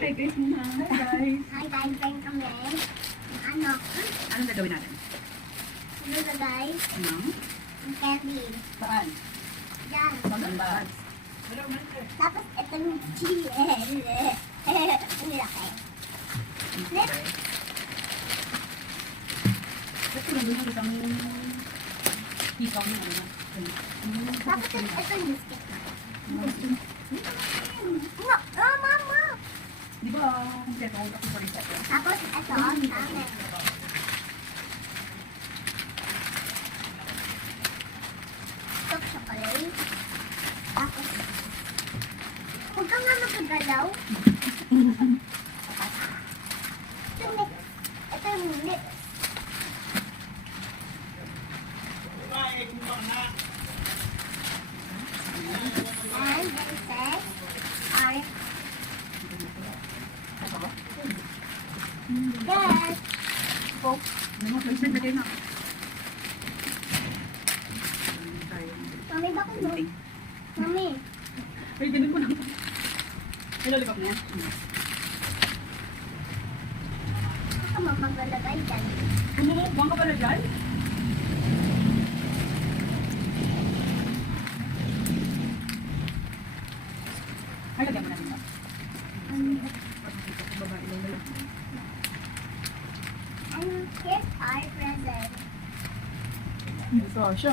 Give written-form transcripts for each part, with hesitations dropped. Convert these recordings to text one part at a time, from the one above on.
Hi guys muna. Hi guys. Hi guys, bang kami. Ano? Anong gagawin natin? Ano ba guys? Ano? Ang candy. Saan? Yan. Saan ba? Tapos itong GL. Ang laki. Next. Ba't ko nandun ang isang hikaw na ano? Tapos itong biscuit na. Oh, mama! Di ba kumpleto ako sa reset yan? Tapos ito, amin. Ito, chocolate. Tapos, huwag ka nga magagalaw. Ito, mix. Ito yung mix. And then says, are yes. Oh, may mga placement na kayo na. Mami, bakit mo? Mami, Ay, ganun ko lang. Ay, lollipop na yan. baka mamagalagay dyan. Ano? Buwan ka pala dyan? Ay, lagyan mo natin ba? Babae lang nila. And here's our present. Ito siya.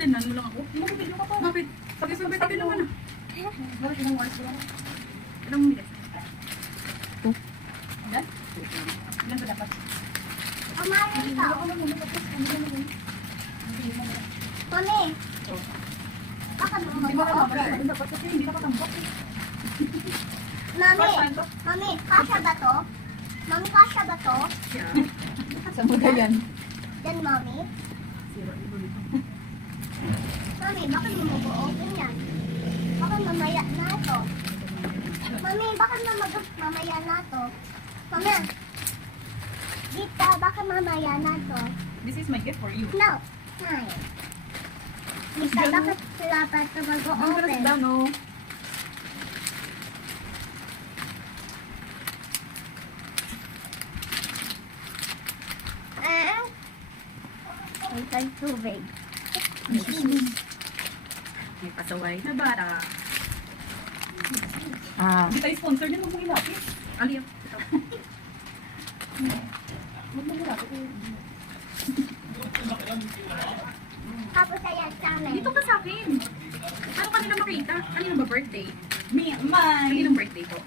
Tinan mo lang ako. Mabibili ka pa. Bakit? Pag-isabay ka naman ah. Bakit ilang oras ko lang? Ilang minutes? Two. Ilan? Ilan ba dapat? Umarin ka. Mami, baka mo Hindi ba ka mag-open. dapat kasi hindi ka patambak. Mami, Saan to? mami, kasha ba to? Mami, kasha ba to? Yeah. Saan mo yan? Yan, mami. Zero. Ibo nito. Mami, bakit mo mag-open yan? Baka mamaya na to. Mami, bakit mamaya na to? Mami, dito, baka mamaya na to. This is my gift for you. No, mine. Dito, bakit sila pa ito I'm gonna sit mag-open? down, no? Ito yung tubig. May pasaway na bata. Ah, Hindi tayo sponsor din. Huwag mong ilapit. Aliyah. Huwag mong ilapit. Tapos ayan sa amin. Dito ka sa akin. Ano kanina makita? Kanina ba birthday? Kaninang birthday ko?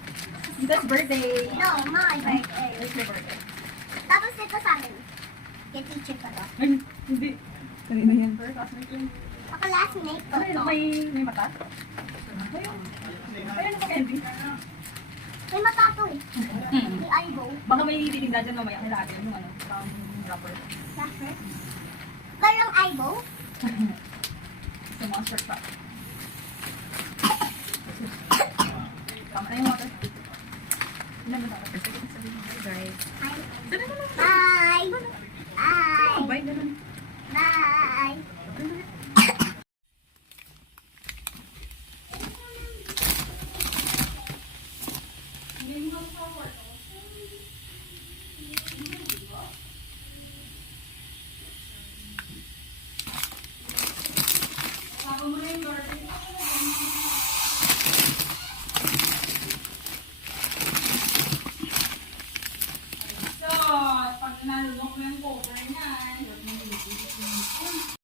that's birthday. No, my birthday. Where's my birthday? Tapos ito sa akin. Kay teacher ko to. Ay, hindi. Kanina yan. First classmate yun. Ako classmate ko Ano yun? to. May mata? Ayun. Ayun ako, Envy. May mata to eh. May eyebrow. Baka may titinda dyan mamaya. Kailangan yun yung ano, rapper. Rapper. Parang eyebrow. Sa monster truck. Tama na yung water. Ilan ba dapat? Sige, sabihin mo. Guys. Hi. Dala na lang. Bye. Oh, Bye. bye, ganun. Bye. So, pag nanalo